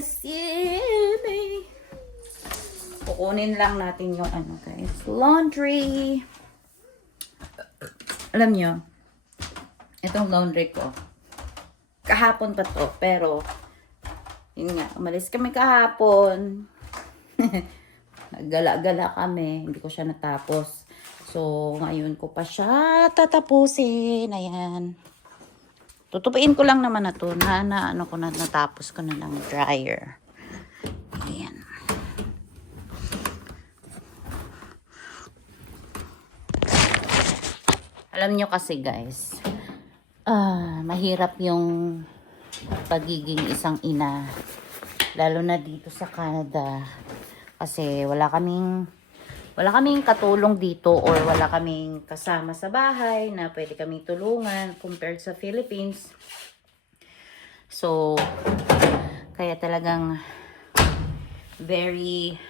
Simi. Kukunin lang natin yung ano guys, laundry. Alam nyo, itong laundry ko, kahapon pa to, pero, yun nga, umalis kami kahapon. Naggala-gala kami, hindi ko siya natapos. So, ngayon ko pa siya tatapusin. Ayan. Tutupiin ko lang naman na to, ano ko na, natapos ko na ng dryer. Ayan. Alam nyo kasi guys, mahirap yung pagiging isang ina. Lalo na dito sa Canada. Kasi wala kaming katulong dito or wala kaming kasama sa bahay na pwede kaming tulungan compared sa Philippines. So, kaya talagang very,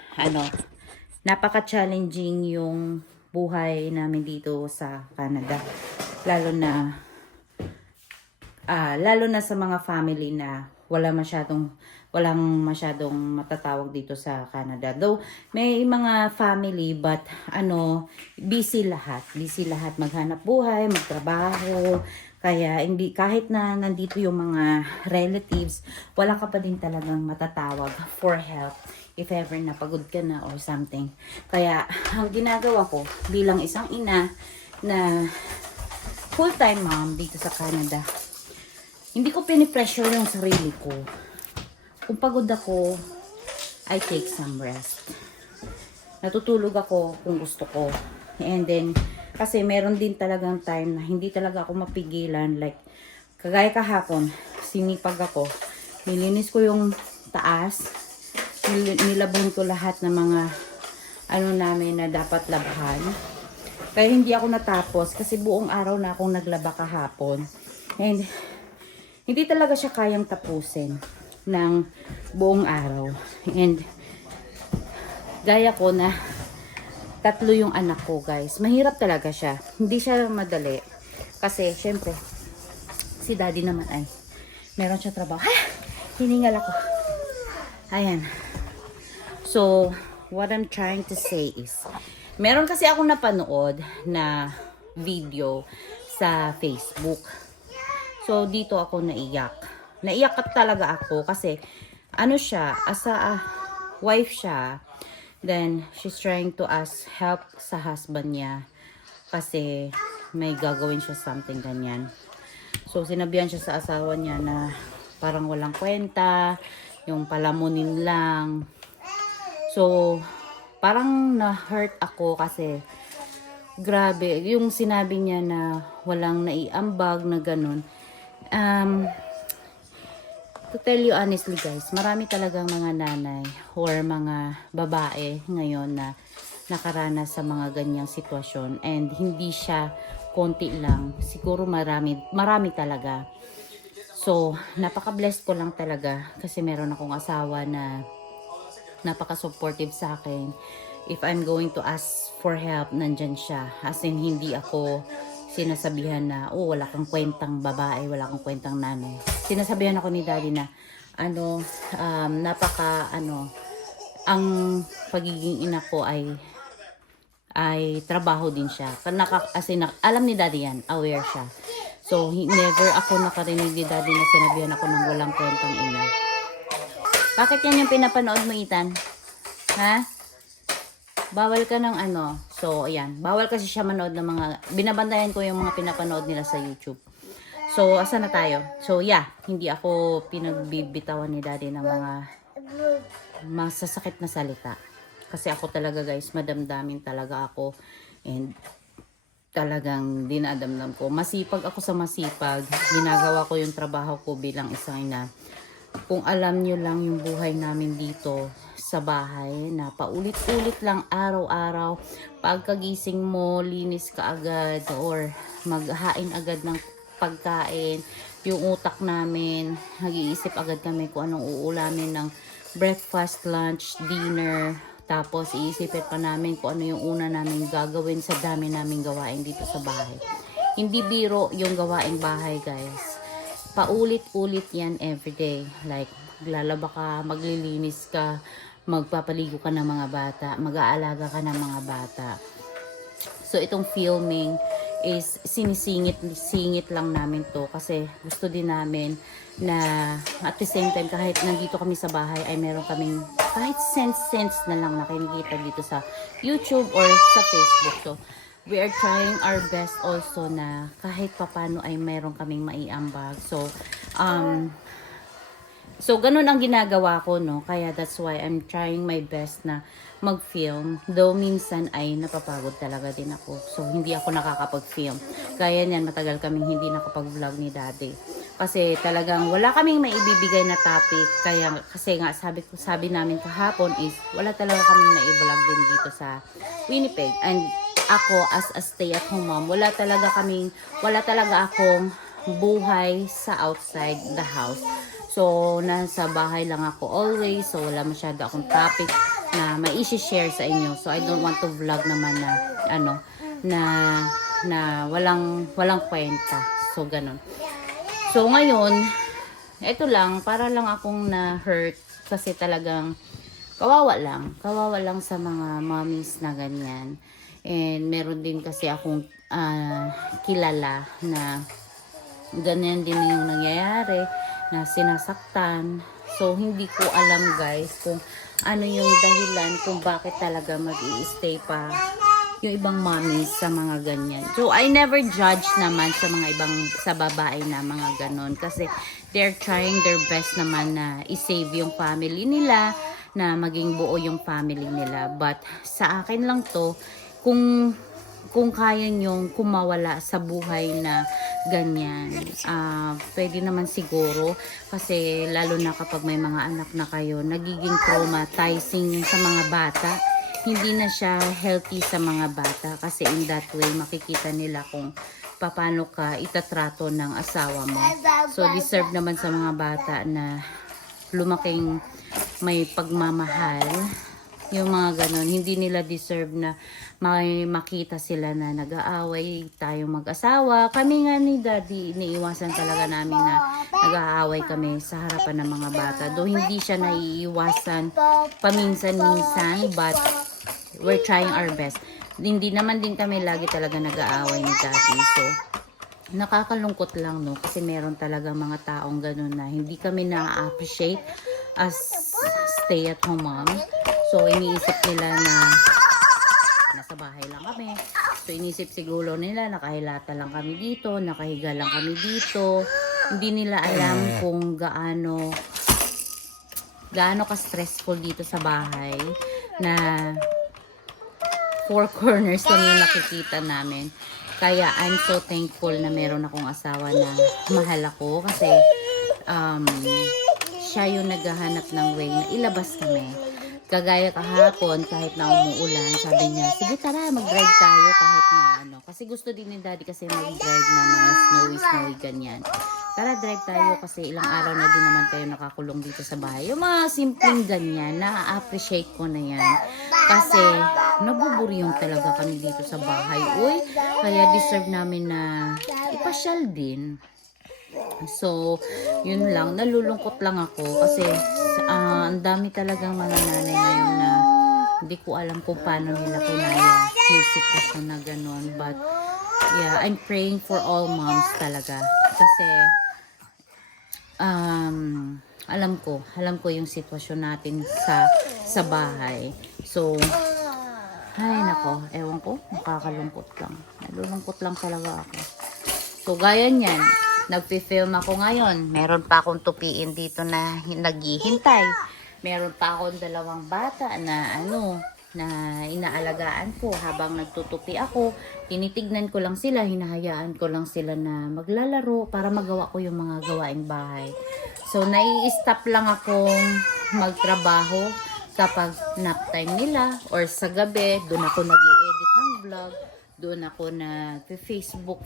napaka-challenging yung buhay namin dito sa Canada. Lalo na sa mga family na walang masyadong matatawag dito sa Canada. Though may mga family but busy lahat maghanap buhay, magtrabaho. Kaya hindi, kahit na nandito yung mga relatives, wala ka pa din talagang matatawag for help if ever napagod ka na or something. Kaya ang ginagawa ko bilang isang ina na full-time mom dito sa Canada, hindi ko pinipressure yung sarili ko. Kung pagod ako, I take some rest. Natutulog ako kung gusto ko. And then, kasi meron din talagang time na hindi talaga ako mapigilan. Like, kagaya kahapon, sinipag ako. Nilinis ko yung taas. Nilabon ko lahat ng mga namin na dapat labhan. Kaya hindi ako natapos kasi buong araw na akong naglaba kahapon. And hindi talaga siya kayang tapusin ng buong araw. And gaya ko na 3 yung anak ko guys. Mahirap talaga siya. Hindi siya madali. Kasi syempre, si daddy naman ay meron siya trabaho. Hiningal ako. Ayan. So, what I'm trying to say is, meron kasi ako napanood na video sa Facebook. So, dito ako naiyak. Naiyak talaga ako kasi, siya, as a wife siya, then, she's trying to ask help sa husband niya kasi may gagawin siya something ganyan. So, sinabihan siya sa asawa niya na parang walang kwenta, yung palamunin lang. So, parang na-hurt ako kasi grabe, yung sinabi niya na walang naiambag na ganun. To tell you honestly guys, marami talagang mga nanay or mga babae ngayon na nakaranas sa mga ganyang sitwasyon and hindi siya konti lang, siguro marami talaga. So, napaka-blessed ko lang talaga kasi meron akong asawa na napaka-supportive sa akin. If I'm going to ask for help, nandyan siya. As in, hindi ako sinasabihan na, wala kang kwentang babae, wala kang kwentang nanay. Sinasabihan ako ni daddy na, ang pagiging ina ko ay trabaho din siya. Alam ni daddy yan, aware siya. So, never ako nakarinig ni daddy na sinabihan ako ng walang kwentang ina. Bakit yan yung pinapanood mo, Ethan? Ha? Bawal ka ng So, ayan. Bawal kasi siya manood ng mga... Binabantayan ko yung mga pinapanood nila sa YouTube. So, asa na tayo? So, yeah. Hindi ako pinagbibitawan ni daddy ng mga masasakit na salita. Kasi ako talaga, guys, madamdamin talaga ako. And talagang dinadamdam ko. Masipag ako sa masipag. Ginagawa ko yung trabaho ko bilang isang ina. Kung alam nyo lang yung buhay namin dito sa bahay na paulit-ulit lang araw-araw, pagkagising mo, linis ka agad or maghain agad ng pagkain, yung utak namin, nag-iisip agad kami kung anong uulamin ng breakfast, lunch, dinner, tapos iisipin pa namin kung ano yung una namin gagawin sa dami naming gawain dito sa bahay. Hindi biro yung gawaing bahay guys. Paulit-ulit yan everyday. Like, maglalaba ka, maglilinis ka, magpapaligo ka ng mga bata, mag-aalaga ka ng mga bata. So itong filming is sinisingit lang namin to kasi gusto din namin na at the same time kahit nandito kami sa bahay ay meron kaming kahit sense na lang na kinikita dito sa YouTube or sa Facebook. So we are trying our best also na kahit papano ay meron kaming maiambag. So, ganun ang ginagawa ko, no? Kaya that's why I'm trying my best na mag-film. Though minsan ay napapagod talaga din ako. So, hindi ako nakakapag-film. Kaya niyan, matagal kaming hindi nakapag-vlog ni Daddy. Kasi talagang wala kaming maibibigay na topic. Kasi nga, sabi namin kahapon is, wala talaga kaming na-vlog din dito sa Winnipeg. And ako, as a stay-at-home mom, wala talaga akong buhay sa outside the house. So, nasa bahay lang ako always. So, wala masyado akong topic na mai-share sa inyo. So, I don't want to vlog naman na walang kwenta. So, ganun. So, ngayon, ito lang, para lang akong na-hurt kasi talagang kawawa lang sa mga mommies na ganyan. And meron din kasi akong kilala na ganyan din yung nangyayari, na sinasaktan. So, hindi ko alam guys kung ano yung dahilan kung bakit talaga mag-i-stay pa yung ibang mommies sa mga ganyan. So, I never judge naman sa babae na mga ganon kasi they're trying their best naman na i-save yung family nila, na maging buo yung family nila. But sa akin lang to, kung kaya nyong kumawala sa buhay na ganyan, pwede naman siguro kasi lalo na kapag may mga anak na kayo, nagiging traumatizing sa mga bata. Hindi na siya healthy sa mga bata kasi in that way makikita nila kung paano ka itatrato ng asawa mo. So deserve naman sa mga bata na lumaking may pagmamahal. Yung mga ganon, hindi nila deserve na may makita sila na nag-aaway tayong mag-asawa. Kami nga ni Daddy, iniiwasan talaga namin na nag-aaway kami sa harapan ng mga bata. Though hindi siya naiiwasan paminsan-minsan, but we're trying our best. Hindi naman din kami lagi talaga nag-aaway ni Daddy. So, nakakalungkot lang, no? Kasi meron talaga mga taong ganun na hindi kami na-appreciate as stay-at-home mom. So, iniisip nila na nasa bahay lang kami. So, iniisip siguro nila nakahilata lang kami dito, nakahiga lang kami dito. Hindi nila alam kung gaano ka-stressful dito sa bahay na four corners lang yung nakikita namin. Kaya, I'm so thankful na meron akong asawa na mahal ako kasi siya yung naghahanap ng way na ilabas kami. Kagaya kahapon, kahit na umuulan, sabi niya, sige tara, mag-drive tayo kahit na ano. Kasi gusto din ni Daddy kasi mag-drive na mga snowy ganyan. Tara, drive tayo kasi ilang araw na din naman tayo nakakulong dito sa bahay. Yung mga simpleng ganyan, na-appreciate ko na yan. Kasi nabuburyong talaga kami dito sa bahay. Uy, kaya deserve namin na ipasyal din. So, yun lang. Nalulungkot lang ako kasi ang dami talagang mga nanay ngayon na hindi ko alam kung paano nila kinaya yung sitwasyon na ganun. But, yeah, I'm praying for all moms talaga. Kasi, alam ko yung sitwasyon natin sa bahay. So, ay nako, ewan ko, nakakalungkot lang. Nalulungkot lang talaga ako. So, gaya niyan, nagpi-film ako ngayon. Meron pa akong tupiin dito na naghihintay. Meron pa akong dalawang bata na na inaalagaan ko habang nagtutupi ako. Tinitignan ko lang sila, hinahayaan ko lang sila na maglalaro para magawa ko yung mga gawaing bahay. So, nai-stop lang akong magtrabaho kapag nap time nila or sa gabi, doon ako nag-i-edit ng vlog. Doon ako na Facebook,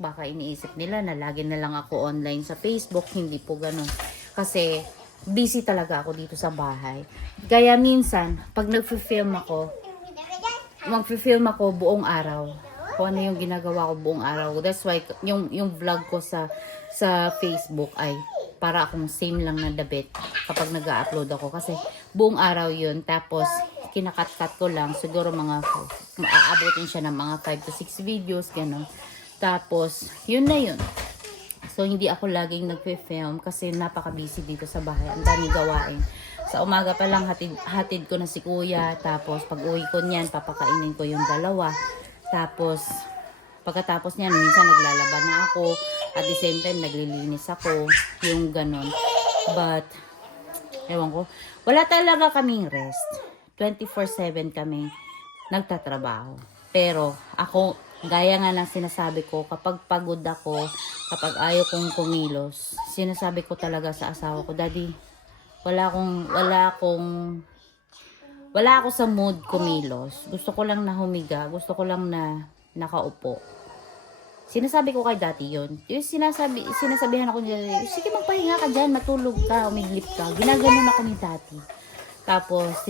baka iniisip nila na lagi na lang ako online sa Facebook. Hindi po ganun. Kasi busy talaga ako dito sa bahay. Kaya minsan, pag mag-film ako buong araw. Kung ano yung ginagawa ko buong araw. That's why yung vlog ko sa Facebook ay para akong same lang na dabit kapag nag-upload ako. Kasi buong araw yun. Tapos, kinakat-cut ko lang. Siguro maaabotin siya ng mga 5 to 6 videos, gano'n. Tapos, yun na yun. So, hindi ako laging nagpe-film kasi napaka-busy dito sa bahay. Ang dami gawain. Sa umaga pa lang, hatid ko na si kuya. Tapos, pag uwi ko niyan, papakainin ko yung dalawa. Tapos, pagkatapos niyan, minsan naglalaba na ako. At the same time, naglilinis ako. Yung ganon. But, ewan ko. Wala talaga kaming rest. 24/7 kami nagtatrabaho. Pero, ako, gaya nga ng sinasabi ko, kapag pagod ako, kapag ayaw kong kumilos, sinasabi ko talaga sa asawa ko, Daddy, wala ako sa mood kumilos. Gusto ko lang na humiga. Gusto ko lang na nakaupo. Sinasabi ko kay Daddy yun. Yung sinasabihan ako niya, sige magpahinga ka dyan, matulog ka, umiglip ka. Ginaganon ako ni Daddy. Tapos,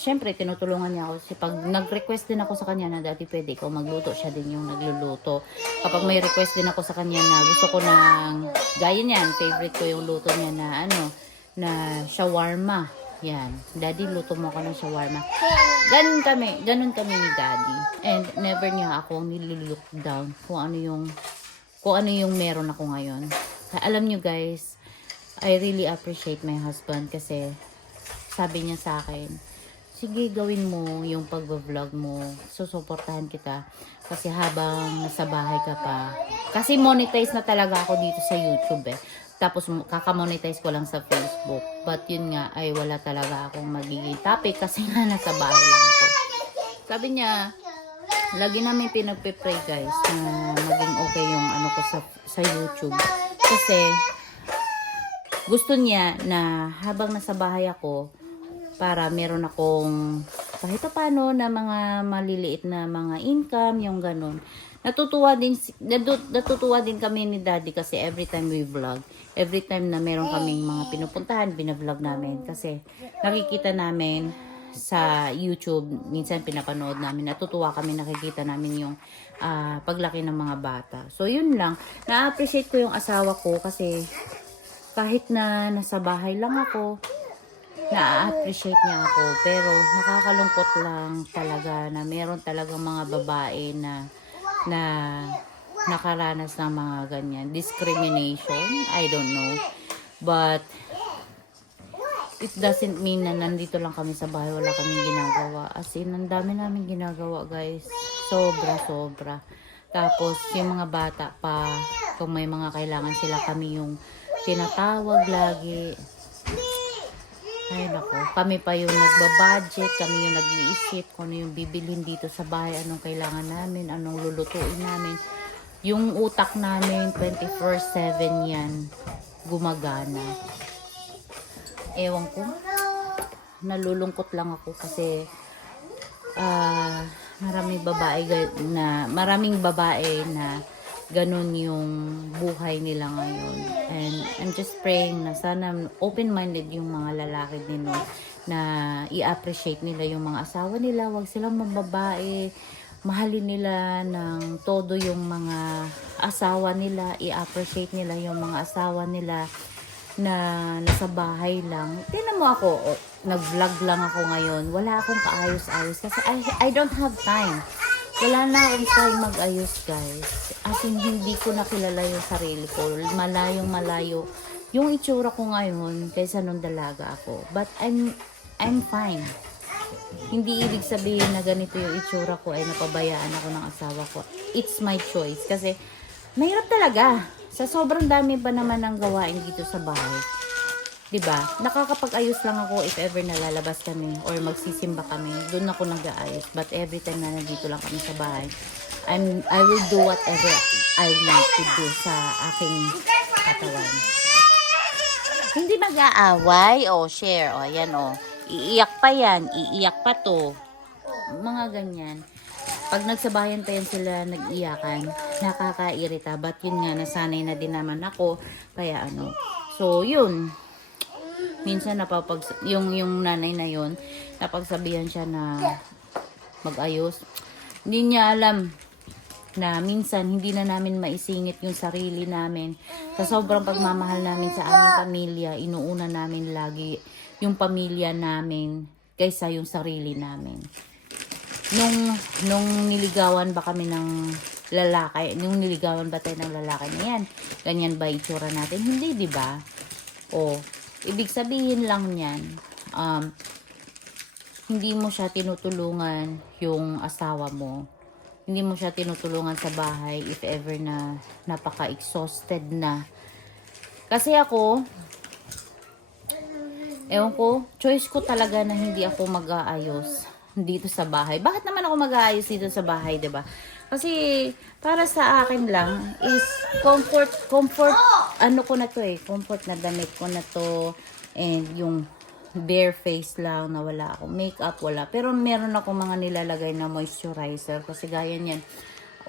syempre, tinutulungan niya ako. Kasi pag nag-request din ako sa kanya na, Daddy, pwede ikaw magluto, siya din yung nagluluto. Kapag may request din ako sa kanya na gusto ko ng, gaya niyan, favorite ko yung luto niya na, na shawarma. Yan. Daddy, luto mo ako ng shawarma. Ganun kami ni Daddy. And never niya ako nilulook down kung ano yung meron ako ngayon. Alam niyo guys, I really appreciate my husband kasi sabi niya sa akin, sige gawin mo yung pag-vlog mo. Susuportahan kita kasi habang nasa bahay ka pa. Kasi monetize na talaga ako dito sa YouTube eh. Tapos kakamonetize ko lang sa Facebook. But yun nga ay wala talaga akong magiging topic kasi nga nasa bahay lang ako. Sabi niya, lagi namin pinagpe-pray guys na maging okay yung ano ko sa YouTube. Kasi gusto niya na habang nasa bahay ako, para meron akong kahit paano na mga maliliit na mga income, yung ganun. Natutuwa din kami ni Daddy kasi every time we vlog, every time na meron kaming mga pinupuntahan, binavlog namin kasi nakikita namin sa YouTube, minsan pinapanood namin, natutuwa kami, nakikita namin yung paglaki ng mga bata. So yun lang, na-appreciate ko yung asawa ko kasi kahit na nasa bahay lang ako, na-appreciate niya ako. Pero nakakalungkot lang talaga na meron talagang mga babae na nakaranas ng mga ganyan. Discrimination, I don't know. But it doesn't mean na nandito lang kami sa bahay, wala kaming ginagawa. As in, ang dami namin ginagawa guys. Sobra. Tapos yung mga bata pa, kung may mga kailangan sila, kami yung tinatawag lagi. Ay nako, kami pa yung nagbabudget, kami yung nag-iisip kung ano yung bibilhin dito sa bahay, anong kailangan namin, anong lulutuin namin. Yung utak namin 24/7 yan gumagana. Ewan ko, nalulungkot lang ako kasi maraming babae na ganun yung buhay nila ngayon. And I'm just praying na sana open-minded yung mga lalaki din, no, na i-appreciate nila yung mga asawa nila. Huwag silang mababae. Mahalin nila ng todo yung mga asawa nila. I-appreciate nila yung mga asawa nila na nasa bahay lang. Tingnan mo ako, nag-vlog lang ako ngayon. Wala akong kaayos-ayos kasi I don't have time. Wala na akong time mag-ayos guys. As in, hindi ko nakilala yung sarili ko. Malayong-malayo yung itsura ko ngayon kaysa nung dalaga ako. But I'm fine. Hindi ibig sabihin na ganito yung itsura ko ay napabayaan ako ng asawa ko. It's my choice. Kasi mahirap talaga. Sa sobrang dami pa naman ng gawain dito sa bahay. 'Di ba? Nakakapag-ayos lang ako if ever nalalabas kami or magsisimba kami. Doon ako nag-aayos. But every time na nandito lang kami sa bahay, I will do whatever I want to do sa aking katawan. Hindi mag-aaway. Share. Yan Iiyak pa yan. Iiyak pa to. Mga ganyan. Pag nagsabayan pa yan sila nag-iyakan, nakakairita. But yun nga, nasanay na din naman ako. Kaya So, yun. Minsan yung nanay na yun, napagsabihan siya na mag-ayos. Hindi niya alam. na minsan hindi na namin maisingit yung sarili namin. Sa sobrang pagmamahal namin sa aming pamilya, inuuna namin lagi yung pamilya namin kaysa yung sarili namin. Nung niligawan ba kami ng lalaki, nung niligawan ba tayo ng lalaki na yan, ganyan ba itsura natin? Hindi, di ba? O, ibig sabihin lang yan, hindi mo siya tinutulungan yung asawa mo. Hindi mo siya tinutulungan sa bahay if ever na napaka-exhausted na. Kasi ako, ewan ko, choice ko talaga na hindi ako mag-aayos dito sa bahay. Bakit naman ako mag-aayos dito sa bahay, 'di ba? Kasi para sa akin lang is comfort ano ko na to comfort na damit ko na to, and yung bare face lang na wala akong makeup, wala. Pero meron ako mga nilalagay na moisturizer kasi gaya niyan,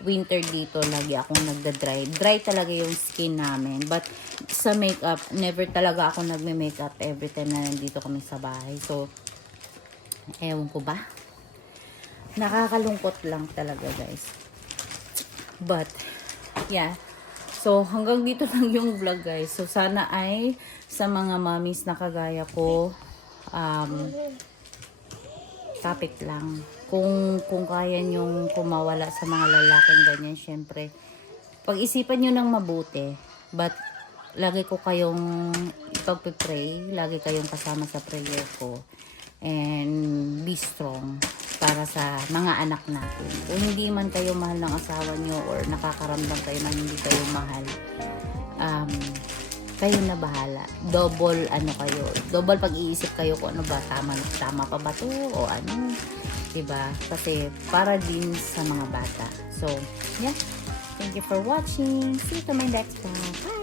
winter dito, lagi akong nagda-dry. Dry talaga yung skin namin. But sa makeup, never talaga ako nagme-makeup every time na nandito kami sa bahay. So, ewan ko ba? Nakakalungkot lang talaga, guys. But, yeah. So, hanggang dito lang yung vlog, guys. So, sana ay sa mga mommies na kagaya ko, topic lang. Kung kaya nyong kumawala sa mga lalaking ganyan, syempre, pag-isipan nyo ng mabuti. But, lagi ko kayong ipag-pray, lagi kayong kasama sa prayer ko. And be strong para sa mga anak natin. Kung hindi man kayo mahal ng asawa nyo or nakakaramdam kayo na hindi kayo mahal, kayo na bahala. Double pag-iisip kayo kung ano ba, tama pa ba to o ano, diba? Kasi para din sa mga bata. So, yeah. Thank you for watching. See you to my next vlog. Bye!